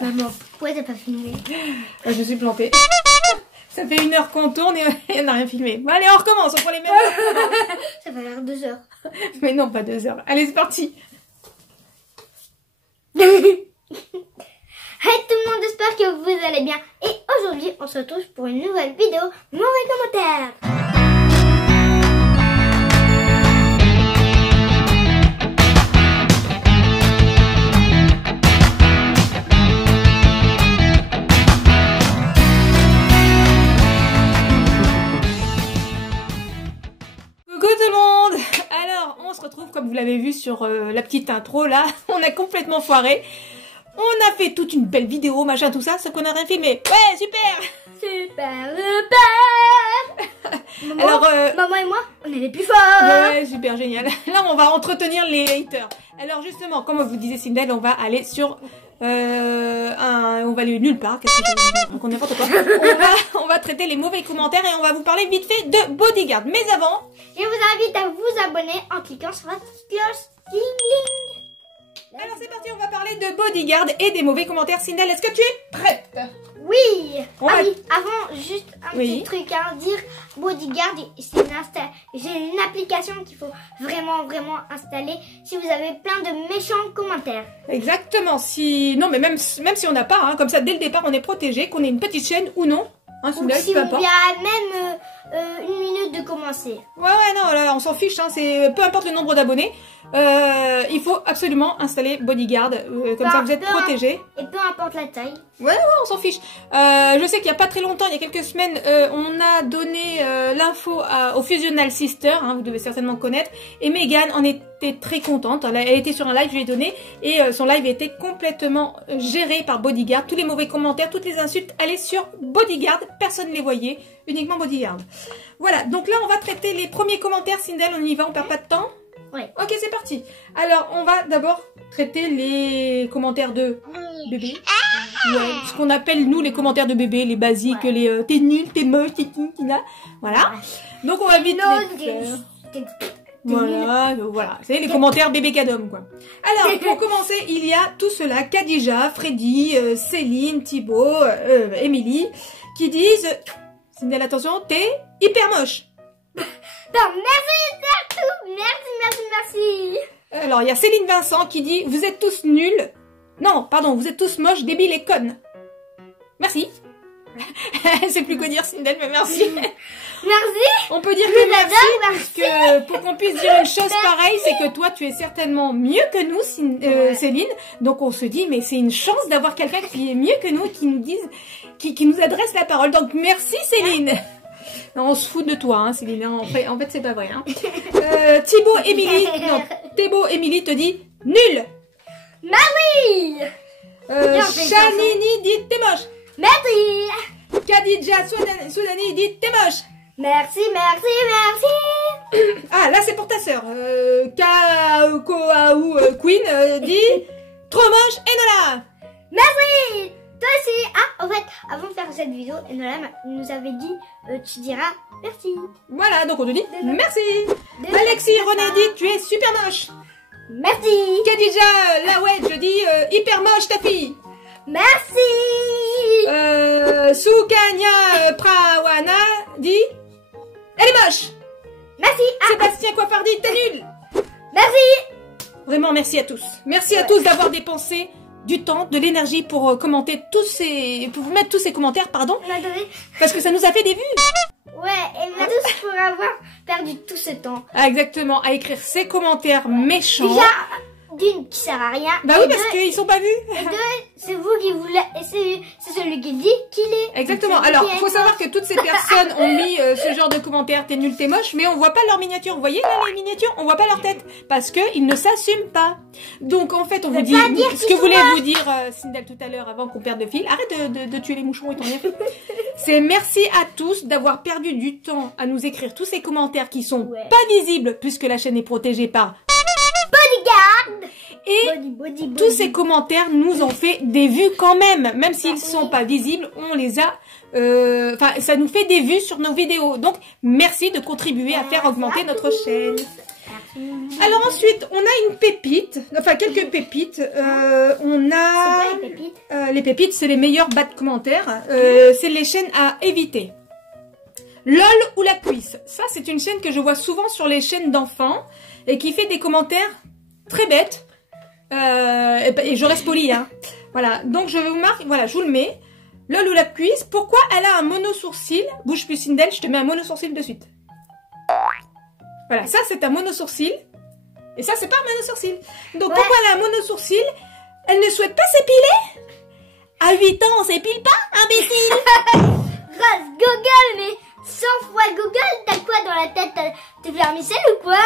Maman, pourquoi t'as pas filmé? Je suis plantée. Ça fait 1 heure qu'on tourne et on n'a rien filmé. Bon, allez, on recommence, on prend les mêmes. Ça va faire 2 heures. Mais non, pas 2 heures. Allez, c'est parti. Hey tout le monde, j'espère que vous allez bien. Et aujourd'hui, on se retrouve pour une nouvelle vidéo. Mauvais commentaires. Coucou tout le monde. Alors, on se retrouve comme vous l'avez vu sur la petite intro là. On a complètement foiré. On a fait toute une belle vidéo, machin, tout ça, sauf qu'on a rien filmé. Ouais, super. Super. Maman, Alors, maman et moi, on est les plus forts. ouais, super, génial. Là, on va entretenir les haters. Alors justement, comme vous disait Sindel, on va aller sur... on va aller nulle part, qu'est-ce que je raconte n'importe quoi. On va traiter les mauvais commentaires et on va vous parler vite fait de Bodyguard. Mais avant... Je vous invite à vous abonner en cliquant sur la cloche. Ding, ding. Alors c'est parti, on va parler de Bodyguard et des mauvais commentaires. Sindel, est-ce que tu es prête? Oui. On Ah va- oui, avant, juste un Oui. petit truc à dire. Bodyguard, j'ai une application qu'il faut vraiment installer si vous avez plein de méchants commentaires. Exactement, si... Non, mais même si on n'a pas, hein, comme ça, dès le départ, on est protégé, qu'on ait une petite chaîne ou non. Hein, Ou Sindel, si peu il importe. y a même 1 minute de commencer. Ouais, non, là, on s'en fiche, hein, c'est peu importe le nombre d'abonnés. Il faut absolument installer Bodyguard, comme ça vous êtes protégés. Et peu importe la taille. Ouais, on s'en fiche. Je sais qu'il y a pas très longtemps, il y a quelques semaines, on a donné l'info au Fusional Sister, hein, vous devez certainement connaître, et Megan en était très contente. Elle était sur un live, je lui ai donné, et son live était complètement géré par Bodyguard. Tous les mauvais commentaires, toutes les insultes allaient sur Bodyguard, personne ne les voyait, uniquement Bodyguard. Voilà, donc là on va traiter les premiers commentaires. Sindel, on y va, on perd pas de temps. Ouais. Ok, c'est parti. Alors, on va d'abord traiter les commentaires de bébé. Ouais, ce qu'on appelle, nous, les commentaires de bébé, les basiques, Ouais. les t'es nul, t'es moche, t'es là. Voilà. Donc, on va vite les faire. Voilà. C'est les commentaires bébé cadom, quoi. Alors, pour commencer, il y a tout cela, Khadija, Freddy, Céline, Thibaut, Émilie, qui disent, Sindel, attention, t'es hyper moche. Non, merci surtout. Merci. Alors, il y a Céline Vincent qui dit « Vous êtes tous nuls. Non, pardon, vous êtes tous moches, débiles et connes. » Merci. C'est plus quoi dire, Sindel, mais merci. Merci. On peut dire Je que l'adore, merci, parce que pour qu'on puisse dire une chose pareille, c'est que toi, tu es certainement mieux que nous, Ouais. Céline. Donc, on se dit, mais c'est une chance d'avoir quelqu'un qui est mieux que nous et qui nous dise, qui nous adresse la parole. Donc, merci, Céline. Non, on se fout de toi, hein, Céline. En fait, c'est pas vrai. Hein. Thibaut, Émilie te dit nul. Marie. Bien fait, Chanini dit t'es moche. Merci. Khadija Soudani dit t'es moche. Merci. Ah, là, c'est pour ta sœur. Kaokoaou Queen dit trop moche, Enola. Merci. Toi aussi. Ah, en fait, avant de faire cette vidéo, Enola nous avait dit, tu diras merci. Voilà, donc on te dit Désolé. merci. Désolé. Alexis René dit tu es super moche. Merci. Khadija Lawed dit hyper moche ta fille. Merci. Soukania Prawana dit elle est moche. Merci. Ah, Sébastien Coiffard dit t'es nul. merci. Vraiment merci à tous. Merci à tous d'avoir dépensé du temps, de l'énergie pour commenter pour vous mettre tous ces commentaires, pardon, Attendez. parce que ça nous a fait des vues. Ouais, et merci pour avoir perdu tout ce temps. Ah, exactement, à écrire ces commentaires méchants. Déjà, d'une qui sert à rien. Bah oui, et parce deux, qu'ils sont pas vus. et deux, c'est vous qui voulez, et c'est celui qui dit qu'il est. Exactement. C'est Alors, qui est faut savoir que toutes ces personnes ont mis ce genre de commentaires, t'es nul, t'es moche, mais on voit pas leur miniature. Vous voyez là les miniatures, on voit pas leur tête parce que ils ne s'assument pas. Donc en fait, on vous dit pas dire ce qu'ils que sont voulait moches. vous dire Sindel tout à l'heure avant qu'on perde le fil. Arrête de tuer les moucherons et ton rien. C'est merci à tous d'avoir perdu du temps à nous écrire tous ces commentaires qui sont Ouais. pas visibles puisque la chaîne est protégée par Bodyguard. et Body. tous ces commentaires nous ont fait des vues quand même s'ils sont pas visibles, on les a, enfin ça nous fait des vues sur nos vidéos, donc merci de contribuer à faire augmenter notre chaîne. Alors ensuite on a une pépite, enfin quelques pépites, on C'est a quoi les pépites? Les pépites, c'est les meilleurs bas de commentaires. C'est les chaînes à éviter. LOL ou la cuisse. Ça, c'est une chaîne que je vois souvent sur les chaînes d'enfants et qui fait des commentaires très bêtes. Et je reste polie, hein. Voilà. Donc, je vais vous marquer. Voilà, je vous le mets. LOL ou la cuisse. Pourquoi elle a un mono-sourcil? Bouge plus, Sindel, je te mets un mono-sourcil de suite. Voilà, ça, c'est un mono-sourcil. Et ça, c'est pas un mono-sourcil. Donc, pourquoi elle a un mono-sourcil? Elle ne souhaite pas s'épiler? À 8 ans, on s'épile pas, imbécile? Rose Google, mais 100 fois Google, t'as quoi dans la tête? T'es vermicelle ou quoi?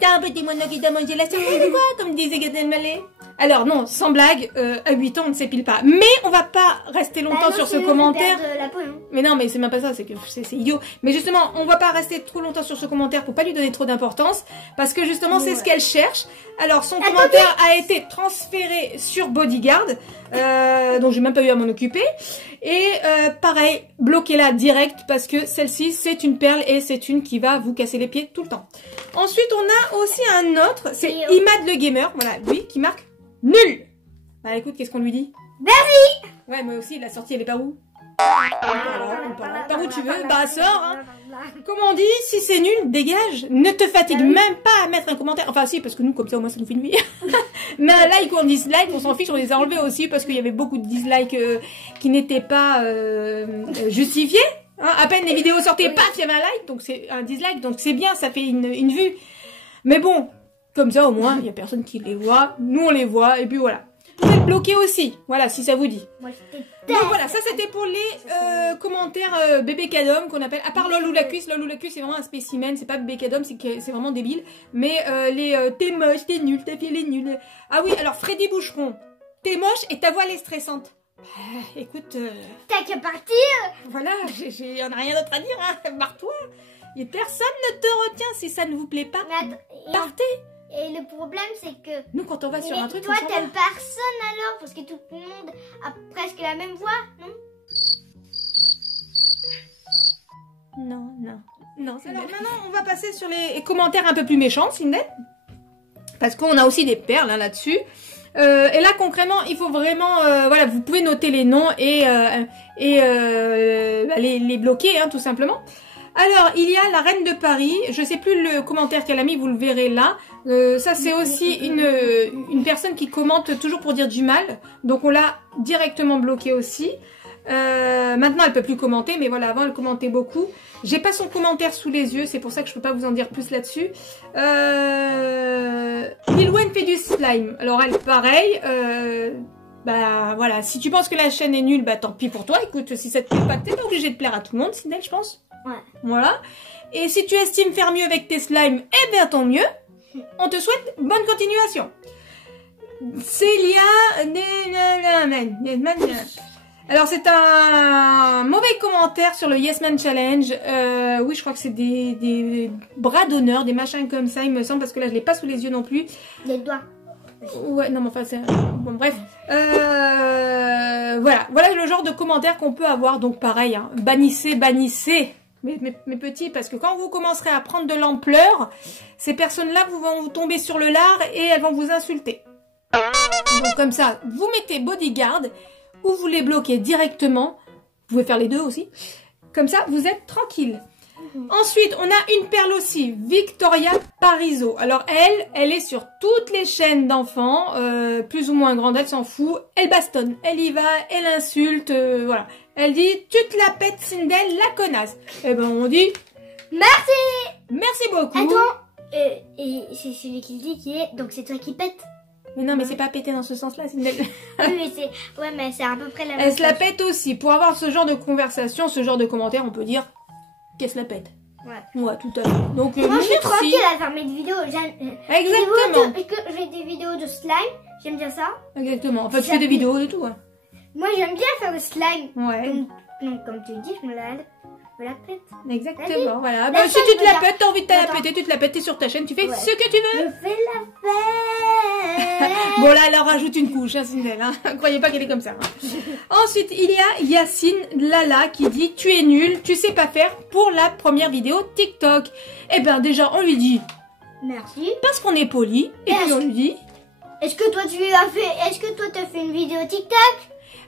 T'as un petit mono qui t'a mangé la souris ou quoi? Comme disait Gad Elmaleh. Alors non, sans blague, à 8 ans, on ne s'épile pas. Mais on va pas rester longtemps sur ce commentaire. La peau, non? Mais non, mais c'est même pas ça, c'est que c'est idiot. Mais justement, on va pas rester trop longtemps sur ce commentaire pour pas lui donner trop d'importance. Parce que justement, c'est ce qu'elle cherche. Alors, son commentaire a été transféré sur Bodyguard. Donc, j'ai même pas eu à m'en occuper. Et pareil, bloquez-la direct parce que celle-ci, c'est une perle et c'est une qui va vous casser les pieds tout le temps. Ensuite, on a aussi un autre, c'est Imad le Gamer. Voilà, lui qui marque nul. Bah écoute, qu'est-ce qu'on lui dit? Merci. Ouais, moi aussi, la sortie, elle est par où? Par où tu veux? Bah, sors, hein. Comme on dit, si c'est nul, dégage. Ne te fatigue même pas à mettre un commentaire. Enfin, si, parce que nous, comme ça, au moins, ça nous fait une vie. Mais un like ou un dislike, on s'en fiche, on les a enlevés aussi parce qu'il y avait beaucoup de dislikes qui n'étaient pas justifiés. Hein, à peine les vidéos sortaient, paf, il y avait un like, donc c'est un dislike, donc c'est bien, ça fait une vue. Mais bon, comme ça, au moins, il n'y a personne qui les voit. Nous, on les voit, et puis voilà. Vous pouvez le bloquer aussi, voilà, si ça vous dit. Donc voilà, ça c'était pour les commentaires bébé cadom qu'on appelle, à part LOL ou la cuisse. LOL ou la cuisse c'est vraiment un spécimen, c'est pas bébé cadom, c'est vraiment débile. Mais les t'es moche, t'es nul, ta fille elle est nulle. Ah oui, alors Freddy Boucheron, t'es moche et ta voix elle est stressante. Écoute, t'as qu'à partir. Voilà, j'en ai rien d'autre à dire, hein, barre-toi. Et personne ne te retient si ça ne vous plaît pas. Partez. Et le problème, c'est que... Nous, quand on va sur un truc... Toi, t'aimes personne alors? Parce que tout le monde a presque la même voix, non? Non, alors maintenant, on va passer sur les commentaires un peu plus méchants, Sindel. Parce qu'on a aussi des perles hein, là-dessus. Et là, concrètement, il faut vraiment... voilà, vous pouvez noter les noms et les bloquer, hein, tout simplement. Alors, il y a la Reine de Paris. Je sais plus le commentaire qu'elle a mis, vous le verrez là. Ça, c'est aussi une personne qui commente toujours pour dire du mal. Donc, on l'a directement bloqué aussi. Maintenant, elle peut plus commenter, mais voilà, avant, elle commentait beaucoup. J'ai pas son commentaire sous les yeux, c'est pour ça que je peux pas vous en dire plus là-dessus. Lilwen fait du slime. Alors, elle, pareil. Bah voilà, si tu penses que la chaîne est nulle, bah tant pis pour toi. Écoute, si ça te plaît pas, t'es pas obligé de plaire à tout le monde, Sindel, je pense. Ouais. Voilà. Et si tu estimes faire mieux avec tes slimes, eh bien tant mieux. On te souhaite bonne continuation. Célia... Alors c'est un mauvais commentaire sur le Yes Man Challenge. Oui, je crois que c'est des bras d'honneur, des machins comme ça, il me semble, parce que là je l'ai pas sous les yeux non plus. Les doigts. Ouais, non mais enfin c'est... Bon bref. Voilà le genre de commentaires qu'on peut avoir. Donc pareil, hein, bannissez mes petits, parce que quand vous commencerez à prendre de l'ampleur, ces personnes-là vont vous tomber sur le lard et elles vont vous insulter. Donc comme ça, vous mettez Bodyguard ou vous les bloquez directement. Vous pouvez faire les deux aussi. Comme ça, vous êtes tranquille. Ensuite, on a une perle aussi, Victoria Parizeau. Alors elle est sur toutes les chaînes d'enfants, plus ou moins grande, elle s'en fout. Elle bastonne, elle y va, elle insulte, voilà. Elle dit, tu te la pètes, Sindel, la connasse. Et ben on dit, merci beaucoup. Attends, et c'est celui qui le dit qui est, donc c'est toi qui pète. Mais non, mais c'est pas pété dans ce sens-là, Sindel. Oui, mais c'est, ouais, mais c'est à peu près la même chose. Elle se la pète aussi. Pour avoir ce genre de conversation, ce genre de commentaires, on peut dire qu'elle se la pète. Ouais, tout à fait. Donc, moi, je suis tranquille à faire mes vidéos. Exactement. J'ai des vidéos de slime. J'aime bien ça. Exactement. Enfin, tu fais des vidéos et tout. Hein. Moi, j'aime bien faire le slime. Ouais. Comme tu dis, je me la pète. Exactement. Voilà. Bah, si tu te la pètes, t'as envie de te la péter, tu te la pètes, t'es sur ta chaîne, tu fais ce que tu veux. Je fais la fête. Bon, là, elle en rajoute une couche, hein, Sindel. Hein. Croyez pas qu'elle est comme ça. Hein. Ensuite, il y a Yacine Lala qui dit « Tu es nul, tu sais pas faire pour la première vidéo TikTok. » Eh ben, déjà, on lui dit merci. Parce qu'on est poli. Et puis, on lui dit est-ce que toi, t'as fait une vidéo TikTok?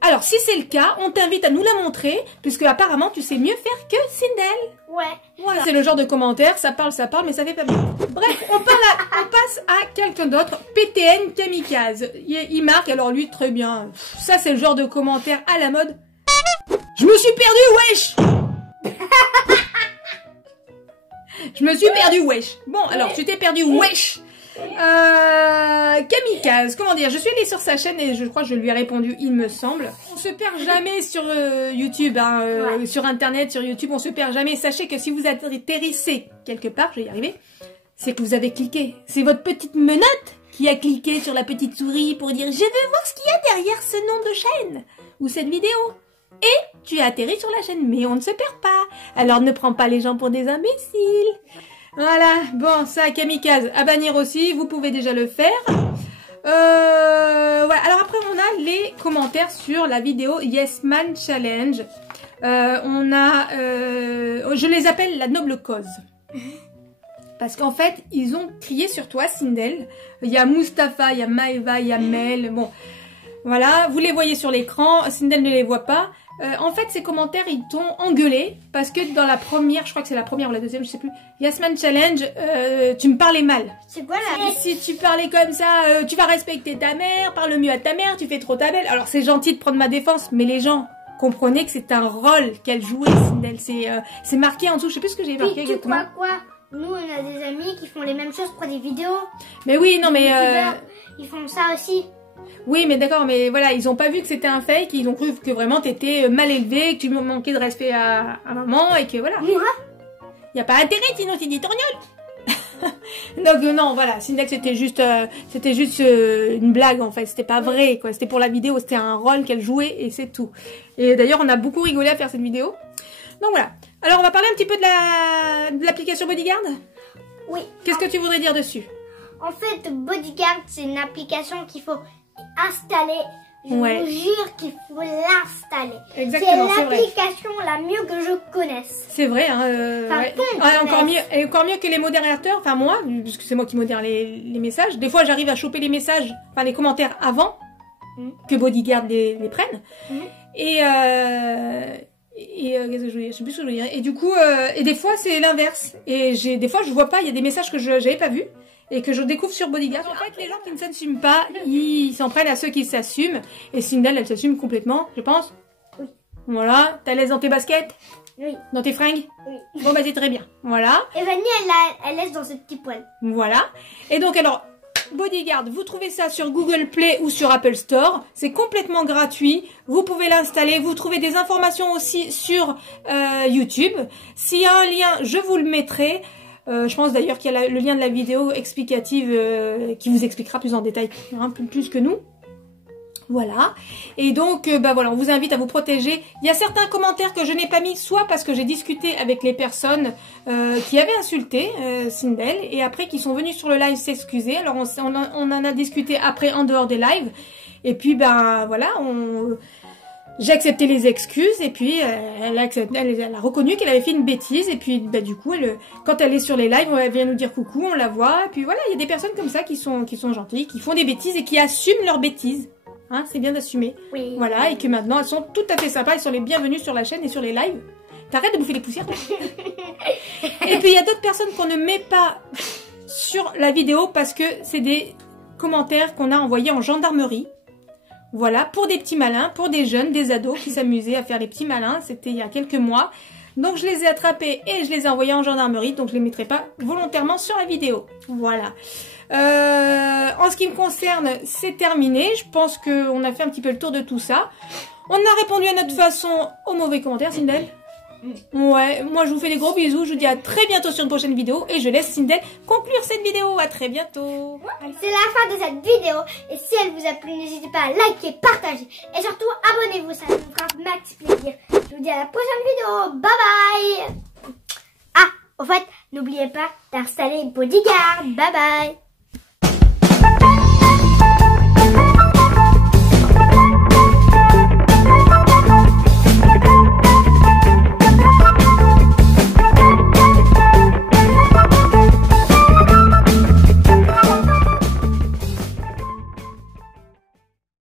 Alors, si c'est le cas, on t'invite à nous la montrer, puisque apparemment, tu sais mieux faire que Sindel. Ouais. Voilà. C'est le genre de commentaire, ça parle, mais ça fait pas bien. Bref, on passe à quelqu'un d'autre. PTN Kamikaze. Il marque, alors lui, très bien. Ça, c'est le genre de commentaire à la mode. Je me suis perdu, wesh! Je me suis perdu, wesh. Bon, alors, tu t'es perdu, wesh. Kamikaze, comment dire, je suis allée sur sa chaîne et je crois que je lui ai répondu, il me semble. On se perd jamais sur YouTube, hein, sur internet, sur YouTube, on se perd jamais. Sachez que si vous atterrissez quelque part, je vais y arriver, c'est que vous avez cliqué. C'est votre petite menotte qui a cliqué sur la petite souris pour dire je veux voir ce qu'il y a derrière ce nom de chaîne ou cette vidéo. Et tu as atterri sur la chaîne, mais on ne se perd pas. Alors ne prends pas les gens pour des imbéciles. Voilà, bon, ça, Kamikaze, à bannir aussi, vous pouvez déjà le faire. Voilà. Alors après, on a les commentaires sur la vidéo Yes Man Challenge. On a, je les appelle la noble cause. Parce qu'en fait, ils ont crié sur toi, Sindel. Il y a Mustapha, il y a Maeva, il y a Mel, bon. Voilà, vous les voyez sur l'écran, Sindel ne les voit pas. En fait, ces commentaires, ils t'ont engueulé parce que dans la première, je crois que c'est la première ou la deuxième, je sais plus, Yasman Challenge, tu me parlais mal. C'est quoi là? Si tu parlais comme ça, tu vas respecter ta mère, parle mieux à ta mère, tu fais trop ta belle. Alors c'est gentil de prendre ma défense, mais les gens comprenaient que c'est un rôle qu'elle jouait, Sindel. C'est marqué en dessous, je sais plus ce que j'ai marqué exactement. Tu crois quoi? Nous, on a des amis qui font les mêmes choses pour des vidéos. Mais oui, non mais... Ils font ça aussi. Oui, mais d'accord, mais voilà, ils ont pas vu que c'était un fake, ils ont cru que vraiment t'étais mal élevé, que tu manquais de respect à maman et que voilà. Y a pas intérêt, sinon tu dis torgnole. Donc non, voilà, Sindex c'était juste une blague en fait, c'était pas vrai quoi, c'était pour la vidéo, c'était un rôle qu'elle jouait et c'est tout. Et d'ailleurs, on a beaucoup rigolé à faire cette vidéo. Donc voilà. Alors on va parler un petit peu de l'application Bodyguard. Oui. Qu'est-ce que tu voudrais dire dessus? En fait, Bodyguard, c'est une application qu'il faut installer. Je vous jure qu'il faut l'installer. Exactement, c'est l'application la mieux que je connaisse. C'est vrai, hein. Encore mieux que les modérateurs. Enfin moi, puisque c'est moi qui modère les messages. Des fois, j'arrive à choper les messages, enfin les commentaires avant que Bodyguard les prenne. Et qu'est-ce que je voulais dire? Je sais plus ce que je voulais dire. Et du coup, et des fois c'est l'inverse. Et des fois je vois pas, il y a des messages que j'avais pas vus et que je découvre sur Bodyguard. En fait, les gens qui ne s'assument pas, ils s'en prennent à ceux qui s'assument. Et Sindel, elle s'assume complètement, je pense. Oui. Voilà. T'es à l'aise dans tes baskets? Oui. Dans tes fringues? Oui. Bon bah c'est très bien. Voilà. Et Vanny, elle laisse dans ce petit poil. Voilà. Et donc alors, Bodyguard, vous trouvez ça sur Google Play ou sur Apple Store. C'est complètement gratuit. Vous pouvez l'installer. Vous trouvez des informations aussi sur YouTube. S'il y a un lien, je vous le mettrai. Je pense d'ailleurs qu'il y a le lien de la vidéo explicative qui vous expliquera plus en détail, hein, plus que nous. Voilà. Et donc, bah voilà, on vous invite à vous protéger. Il y a certains commentaires que je n'ai pas mis, soit parce que j'ai discuté avec les personnes qui avaient insulté Sindel, et après qui sont venus sur le live s'excuser. Alors on en a discuté après en dehors des lives. Et puis ben voilà, j'ai accepté les excuses et puis elle a reconnu qu'elle avait fait une bêtise et puis bah, du coup quand elle est sur les lives, elle vient nous dire coucou, on la voit et puis voilà, il y a des personnes comme ça qui sont gentilles, qui font des bêtises et qui assument leurs bêtises. Hein, c'est bien d'assumer. Oui. Voilà, et que maintenant elles sont tout à fait sympas, elles sont les bienvenues sur la chaîne et sur les lives. T'arrêtes de bouffer les poussières. Et puis il y a d'autres personnes qu'on ne met pas sur la vidéo parce que c'est des commentaires qu'on a envoyés en gendarmerie. Voilà, pour des petits malins, pour des jeunes, des ados qui s'amusaient à faire les petits malins. C'était il y a quelques mois. Donc je les ai attrapés et je les ai envoyés en gendarmerie. Donc je les mettrai pas volontairement sur la vidéo. Voilà. En ce qui me concerne, c'est terminé. Je pense qu'on a fait un petit peu le tour de tout ça. On a répondu à notre façon aux mauvais commentaires, Sindel. Ouais, moi je vous fais des gros bisous. Je vous dis à très bientôt sur une prochaine vidéo. Et je laisse Sindel conclure cette vidéo. À très bientôt. C'est la fin de cette vidéo. Et si elle vous a plu, n'hésitez pas à liker, partager. Et surtout, abonnez-vous. Ça nous fera max plaisir. Je vous dis à la prochaine vidéo. Bye bye. Ah, au fait, n'oubliez pas d'installer Bodyguard. Bye bye.